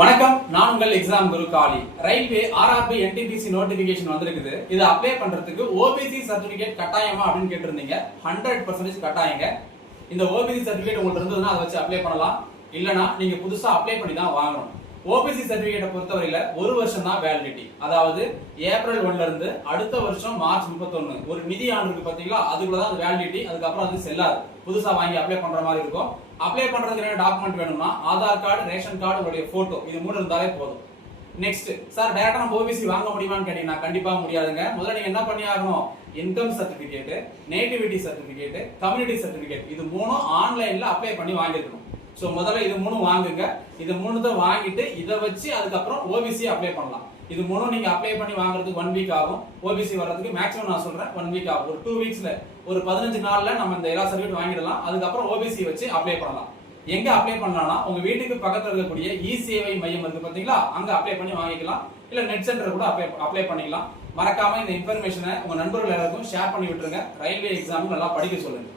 வணக்கம், நான் உங்கள் எக்ஸாம் குரு காளி. ரயில்வே ஆர்ஆர்பி என்டிபிசி நோட்டிபிகேஷன் வந்திருக்குது. இதை அப்ளை பண்றதுக்கு ஓபிசி சர்டிபிகேட் கட்டாயமா அப்படின்னு கேட்டிருந்தீங்க. 100% கட்டாயங்க. இந்த ஓபிசி சர்டிபிகேட் உங்களுக்கு இருந்ததுன்னா அதை வச்சு அப்ளை பண்ணலாம். இல்லனா நீங்க புதுசா அப்ளை பண்ணி தான் வாங்கணும். ஓபிசி சர்டிபிகேட்டை பொறுத்தவரையில ஒரு வருஷம் தான் வேலிடிட்டி. அதாவது ஏப்ரல் 1ல இருந்து அடுத்த வருஷம் மார்ச் 31 ஒரு நிதி ஆண்டு இருக்கு பாத்தீங்களா, அதுக்குள்ளதான் அது வேலிடிட்டி. அதுக்கப்புறம் அது செல்லாது. புதுசா வாங்கி அப்ளை பண்ற மாதிரி இருக்கும். அப்ளை பண்றதுக்கு என்ன டாக்குமெண்ட் வேணும்னா ஆதார் கார்டு, ரேஷன் கார்டு, உங்களுடைய போட்டோ, இது 3 இருந்தாலே போதும். நெக்ஸ்ட், சார் டைரக்டா நம்ம ஓபிசி வாங்க முடியுமான்னு கேட்டீங்கன்னா கண்டிப்பா முடியாதுங்க. முதல்ல நீங்க என்ன பண்ணி ஆகணும், income certificate, nativity certificate, community certificate, இது 3 ஆன்லைன்ல அப்ளை பண்ணி வாங்கிருக்கணும். சோ முதல்ல இது 3 வாங்குங்க. இது 3 வாங்கிட்டு இதை வச்சு அதுக்கப்புறம் ஓபிசி அப்ளை பண்ணலாம். இது 3 நீங்க அப்ளை பண்ணி வாங்குறதுக்கு 1 வீக் ஆகும். ஓபிசி வர்றதுக்கு மேக்ஸிமம் நான் சொல்றேன் 1 வீக் ஆகும். ஒரு 2 வீக்ஸ்ல ஒரு 15 நாள்ல நம்ம இந்த எல்லா சர்டிபிகேட் வாங்கிடலாம். அதுக்கப்புறம் ஓபிசி வச்சு அப்ளை பண்ணலாம். எங்க அப்ளை பண்ணலாம்னா உங்க வீட்டுக்கு பக்கத்துல இருக்கக்கூடிய இ-சேவை மையம் இருக்கு பாத்தீங்களா, அங்க அப்ளை பண்ணி வாங்கிக்கலாம். இல்ல நெட் சென்டர் கூட அப்ளை பண்ணிக்கலாம். மறக்காம இந்த இன்ஃபர்மேஷனை உங்க நண்பர்கள் எல்லாருக்கும் ஷேர் பண்ணி விட்டுருங்க. ரயில்வே எக்ஸாமுக்கு நல்லா படிக்க சொல்லுங்க.